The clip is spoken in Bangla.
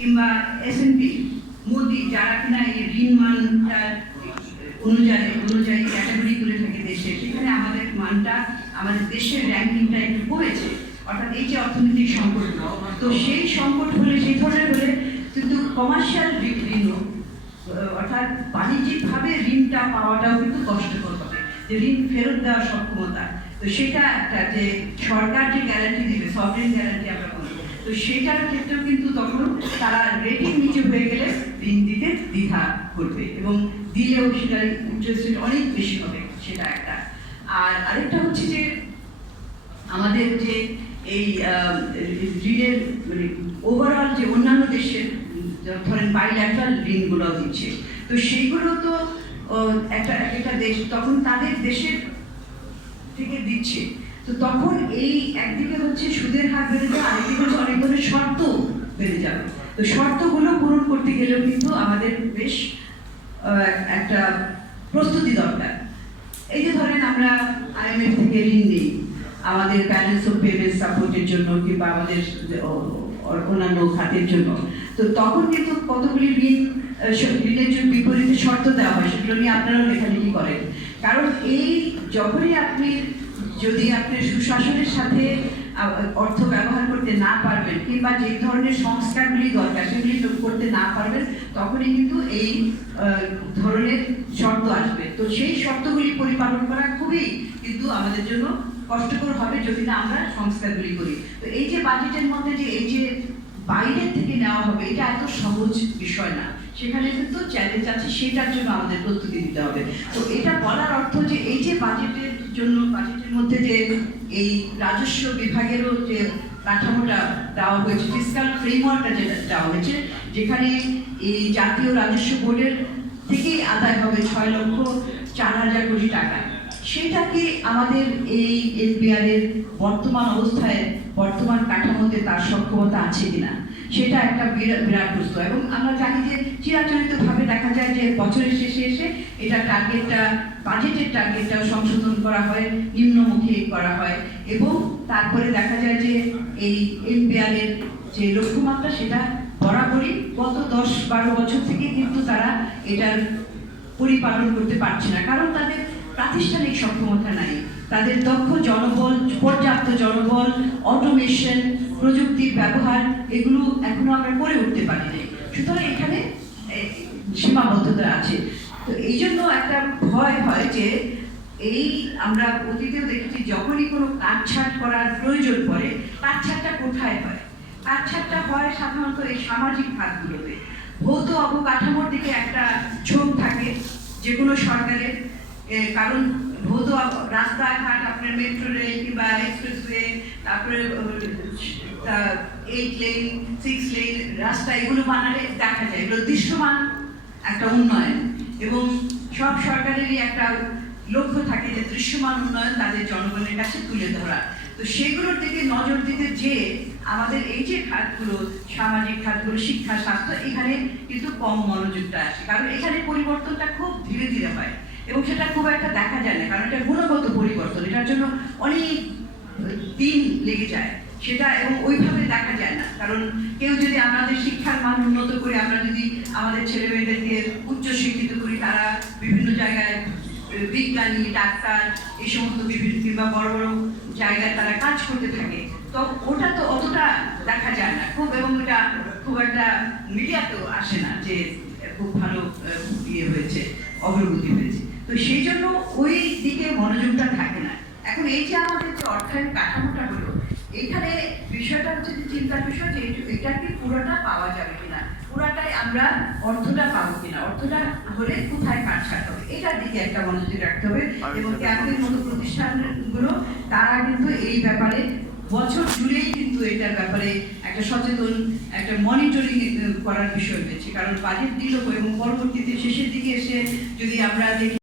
কিংবা S&P মোদি যারা কিনা এই ঋণ মানটা অনুযায়ী ক্যাটাগরি করে থাকে দেশে, সেখানে আমাদের মানটা আমাদের দেশের র্যাঙ্কিংটা একটু কমেছে। অর্থাৎ এই যে অর্থনৈতিক সংকট, তো সেই সংকট হলে সেই ধরনের হলে কিন্তু কমার্শিয়াল ঋণও অর্থাৎ বাণিজ্যিকভাবে ঋণটা পাওয়াটাও কিন্তু কষ্টকর হবে, যে ঋণ ফেরত দেওয়ার সক্ষমতা। তো সেটা একটা যে সরকার যে গ্যারান্টি দিবে, সফরেন গ্যারান্টি আমরা বলি, তো সেটার ক্ষেত্রেও কিন্তু তখন তারা রেটিং নিচে হয়ে গেলে ঋণ দিতে দ্বিধা করবে এবং দিলেও সেটার ইন্টারেস্ট রেট অনেক বেশি হবে, সেটা একটা। আর আরেকটা হচ্ছে যে আমাদের যে এই ঋণের মানে ওভারঅল যে অন্যান্য দেশের ধরেন বাইল্যাটারাল ঋণগুলো দিচ্ছে, তো সেইগুলো তো একটা দেশ তখন তাদের দেশের থেকে দিচ্ছে, তো তখন এই একদিকে হচ্ছে সুদের হার বেড়ে যাবে, আরেকদিকে হচ্ছে অনেক ধরনের শর্ত বেড়ে যাবে। তো শর্তগুলো পূরণ করতে গেলেও কিন্তু আমাদের বেশ একটা প্রস্তুতি দরকার। এই যে ধরেন আমরা IMF থেকে ঋণ নিই আমাদের ব্যালেন্স অফ পেমেন্ট সাপোর্টের জন্য কিংবা আমাদের অন্যান্য খাতের জন্য, তো তখন কিন্তু কতগুলি ঋণের জন্য বিপরীতে শর্ত দেওয়া হয়, সেগুলো নিয়ে আপনারাও লেখালেখি করেন। কারণ এই যখনই যদি আপনি সুশাসনের সাথে অর্থ ব্যবহার করতে না পারবেন কিংবা যে ধরনের সংস্কারগুলি দরকার সেগুলি করতে না পারবেন, তখনই কিন্তু এই ধরনের শর্ত আসবে। তো সেই শর্তগুলি পরিপালন করা খুবই কিন্তু আমাদের জন্য কষ্টকর হবে যদি না আমরা সংস্কারগুলি করি। তো এই যে বাজেটের মধ্যে যে এই যে বাইরের থেকে নেওয়া হবে, এটা এত সহজ বিষয় না, সেখানে কিন্তু চ্যালেঞ্জ আছে, সেটার জন্য আমাদের প্রস্তুতি নিতে হবে। তো এটা বলার অর্থ যে এই যে বাজেটের জন্য বাজেটের মধ্যে যে এই রাজস্ব বিভাগেরও যে কাঠামোটা দেওয়া হয়েছে, ফিসকাল ফ্রেমওয়ার্কটা যেটা দেওয়া হয়েছে, যেখানে এই জাতীয় রাজস্ব বোর্ডের থেকেই আদায় হবে 6,04,000 কোটি টাকা, সেটাকে আমাদের এই SBR এর বর্তমান অবস্থায় বর্তমান কাঠামোতে তার সক্ষমতা আছে কিনা, সেটা একটা বিরাট প্রশ্ন। এবং আমরা জানি যে চিরাচরিতভাবে দেখা যায় যে বছরের শেষে এসে এটা বাজেটের টার্গেটটাও সংশোধন করা হয়, নিম্নমুখী করা হয়, এবং তারপরে দেখা যায় যে এই SBR এর যে লক্ষ্যমাত্রা সেটা বরাবরই গত 10-12 বছর থেকে কিন্তু তারা এটার পরিপালন করতে পারছে না, কারণ তাদের প্রাতিষ্ঠানিক সক্ষমতা নাই, তাদের দক্ষ জনবল, পর্যাপ্ত জনবল, অটোমেশন, প্রযুক্তির ব্যবহার এগুলো এখনো আমরা করে উঠতে পারি নাই। সুতরাং এখানে সীমাবদ্ধতা আছে। তো এই জন্য একটা ভয় হয় যে এই আমরা অতীতেও দেখেছি যখনই কোনো কাটছাঁট করার প্রয়োজন পড়ে, কাটছাঁটটা কোথায় হয়? কাটছাঁটটা হয় সাধারণত এই সামাজিক খাতগুলোতে। ভৌত অবকাঠামোর দিকে একটা ঝোঁক থাকে যে কোনো সরকারের, কারণ ভৌত রাস্তাঘাট, আপনার মেট্রো রেল কিংবা এক্সপ্রেসওয়ে, তারপরে 8 লেন 6 লেন রাস্তা, এগুলো বানালে দেখা যায় এগুলো দৃশ্যমান একটা উন্নয়ন, এবং সব সরকারেরই একটা লক্ষ্য থাকে যে দৃশ্যমান উন্নয়ন তাদের জনগণের কাছে তুলে ধরা। তো সেগুলোর দিকে নজর দিতে যে আমাদের এই যে খাতগুলো, সামাজিক খাতগুলো, শিক্ষা, স্বাস্থ্য, এখানে কিন্তু কম মনোযোগটা আসে, কারণ এখানে পরিবর্তনটা খুব ধীরে ধীরে হয় এবং সেটা খুব একটা দেখা যায় না, কারণ এটা গুণগত পরিবর্তন, এটার জন্য অনেক দিন লেগে যায় সেটা, এবং ওইভাবে দেখা যায় না। কারণ কেউ যদি আমাদের শিক্ষার মান উন্নত করে, আমরা যদি আমাদের ছেলে মেয়েদেরকে উচ্চ শিক্ষিত করি, তারা বিভিন্ন জায়গায় বিজ্ঞানী, ডাক্তার, এই সমস্ত বিভিন্ন কিংবা বড় বড় জায়গায় তারা কাজ করতে থাকে, তো ওটা তো অতটা দেখা যায় না খুব, এবং এটা খুব একটা মিডিয়াতেও আসে না যে খুব ভালো ইয়ে হয়েছে, অগ্রগতি হয়েছে। তো সেই জন্য ওই দিকে মনোযোগটা থাকে না। এখন এই যে আমাদের যে অর্থায়ন কাঠামোটা হলো, এখানে বিষয়টা হচ্ছে যে চিন্তার বিষয় যে এটা কি পুরোটা পাওয়া যাবে কিনা, পুরাটাই আমরা অর্থটা পাবো কিনা, অর্থটা হলে কোথায় কাটছাঁট হবে, এটার দিকে একটা মনোযোগ রাখতে হবে। এবং ক্যাম্পের মতো প্রতিষ্ঠানগুলো তারা কিন্তু এই ব্যাপারে বছর জুড়েই কিন্তু এটার ব্যাপারে একটা সচেতন একটা মনিটরিং করার বিষয় রয়েছে, কারণ বাজেট দিল এবং পরবর্তীতে শেষের দিকে এসে যদি আমরা দেখি